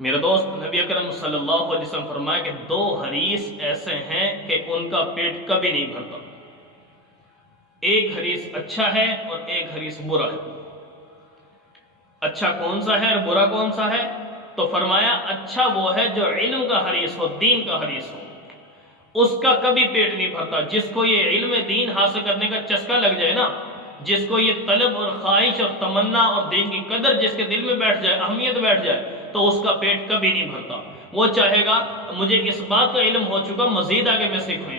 میرے دوست، نبی اکرم صلی اللہ علیہ وسلم فرمایا کہ دو حریص ایسے ہیں کہ ان کا پیٹ کبھی نہیں بھرتا. ایک حریص اچھا ہے اور ایک حریص برا ہے. اچھا کون سا ہے اور برا کون سا ہے؟ تو فرمایا اچھا وہ ہے جو علم کا حریص ہو، دین کا حریص ہو. اس کا کبھی پیٹ نہیں بھرتا. جس کو یہ علم دین حاصل کرنے کا چسکا لگ جائے نا، جس کو یہ طلب اور خواہش اور تمنا اور دین کی قدر جس کے دل میں بیٹھ جائے، اہمیت بیٹھ جائے، تو اس کا پیٹ کبھی نہیں بھرتا. وہ چاہے گا مجھے اس بات کا علم ہو چکا، مزید آگے میں سیکھوں.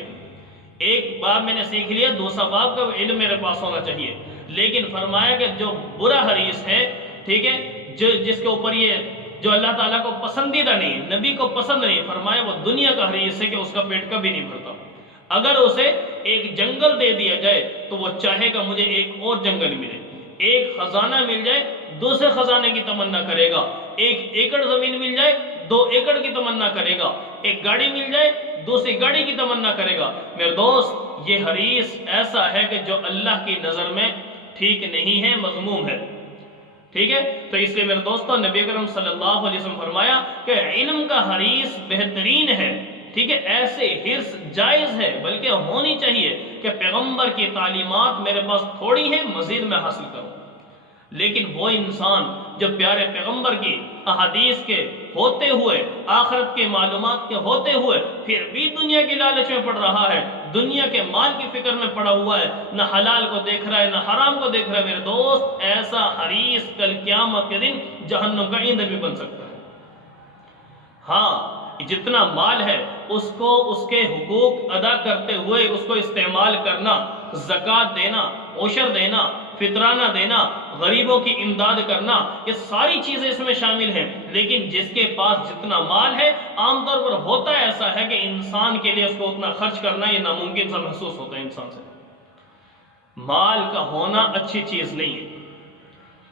ایک باب میں نے سیکھ لیا، دوسرا باب کا علم میرے پاس ہونا چاہیے. لیکن فرمایا کہ جو برا حریص ہے، ٹھیک ہے، جس کے اوپر یہ جو اللہ تعالیٰ کو پسندیدہ نہیں، نبی کو پسند نہیں، فرمایا وہ دنیا کا حریص ہے کہ اس کا پیٹ کبھی نہیں بھرتا. اگر اسے ایک جنگل دے دیا جائے تو وہ چاہے گا مجھے ایک اور جنگل ملے. ایک خزانہ مل جائے، دوسرے خزانے کی تمنا کرے گا. ایک ایکڑ زمین مل جائے، 2 ایکڑ کی تمنا کرے گا. ایک گاڑی مل جائے، دوسری گاڑی کی تمنا کرے گا. میرے دوست، یہ حریص ایسا ہے کہ جو اللہ کی نظر میں ٹھیک نہیں ہے، مذموم ہے. ٹھیک ہے، تو اس لیے میرے دوستوں، نبی اکرم صلی اللہ علیہ وسلم فرمایا کہ علم کا حریص بہترین ہے. ٹھیک ہے، ایسے حرص جائز ہے، بلکہ ہونی چاہیے کہ پیغمبر کی تعلیمات میرے پاس تھوڑی ہیں، مزید میں حاصل کروں. لیکن وہ انسان جو پیارے پیغمبر کی احادیث کے ہوتے ہوئے، آخرت کے معلومات کے ہوتے ہوئے، پھر بھی دنیا کی لالچ میں پڑ رہا ہے، دنیا کے مال کی فکر میں پڑا ہوا ہے، نہ حلال کو دیکھ رہا ہے نہ حرام کو دیکھ رہا ہے، میرے دوست، ایسا حریص کل قیامت کے دن جہنم کا ایندھن بھی بن سکتا ہے. ہاں، جتنا مال ہے اس کو اس کے حقوق ادا کرتے ہوئے اس کو استعمال کرنا، زکوٰۃ دینا، عشر دینا، فطرانہ دینا، غریبوں کی امداد کرنا، یہ ساری چیزیں اس میں شامل ہیں. لیکن جس کے پاس جتنا مال ہے، عام طور پر ہوتا ایسا ہے کہ انسان کے لیے اس کو اتنا خرچ کرنا یہ ناممکن سا محسوس ہوتا ہے انسان سے. مال کا ہونا اچھی چیز نہیں ہے،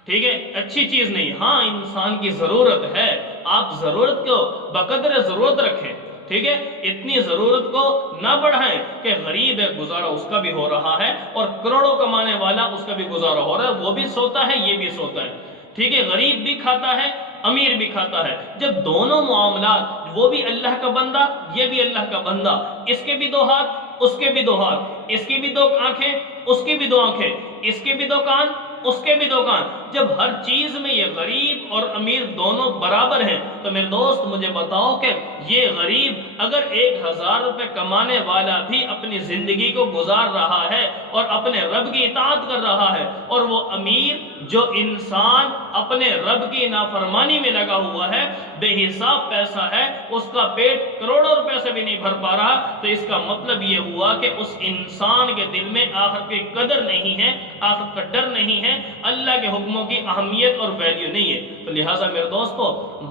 ٹھیک ہے، اچھی چیز نہیں. ہاں، انسان کی ضرورت ہے، آپ ضرورت کو بقدر ضرورت رکھیں. ٹھیک ہے، اتنی ضرورت کو نہ بڑھائیں کہ غریب ہے گزارا اس کا بھی ہو رہا ہے، اور کروڑوں کمانے والا اس کا بھی گزارا ہو رہا ہے، وہ بھی سوتا ہے یہ بھی سوتا ہے. ٹھیک ہے، غریب بھی کھاتا ہے، امیر بھی کھاتا ہے. جب دونوں معاملات، وہ بھی اللہ کا بندہ یہ بھی اللہ کا بندہ، اس کے بھی 2 ہاتھ اس کے بھی 2 ہاتھ، اس کی بھی 2 آنکھیں اس کی بھی 2 آنکھیں، اس کے بھی 2 کان اس کے بھی 2 کان، جب ہر چیز میں یہ غریب اور امیر دونوں برابر ہیں، تو میرے دوست مجھے بتاؤ کہ یہ غریب اگر 1000 روپے کمانے والا بھی اپنی زندگی کو گزار رہا ہے اور اپنے رب کی اطاعت کر رہا ہے، اور وہ امیر جو انسان اپنے رب کی نافرمانی میں لگا ہوا ہے، بے حساب پیسہ ہے، اس کا پیٹ کروڑوں روپے سے بھی نہیں بھر پا رہا، تو اس کا مطلب یہ ہوا کہ اس انسان کے دل میں آخرت کی قدر نہیں ہے، آخرت کا ڈر نہیں ہے، اللہ کے حکموں کی اہمیت اور ویلیو نہیں ہے. تو لہٰذا میرے دوستو،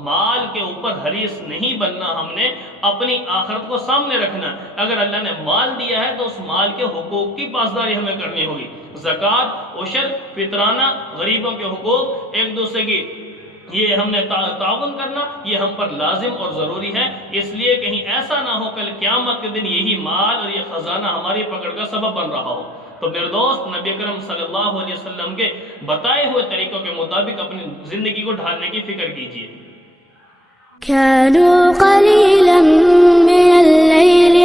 مال کے اوپر حریص نہیں بننا، ہم نے اپنی آخرت کو سامنے رکھنا. اگر اللہ نے مال دیا ہے تو اس مال کے حقوق کی پاسداری ہمیں کرنی ہوگی. زکوٰۃ، عشر، فطرانہ، غریبوں کے حقوق، ایک دوسرے کی یہ ہم نے تعاون کرنا، یہ ہم پر لازم اور ضروری ہے. اس لیے کہیں ایسا نہ ہو کل قیامت کے دن یہی مال اور یہ خزانہ ہماری پکڑ کا سبب بن رہا ہو. تو میرے دوست، نبی اکرم صلی اللہ علیہ وسلم کے بتائے ہوئے طریقوں کے مطابق اپنی زندگی کو ڈھالنے کی فکر کیجیے. كانوا قليلا من الليل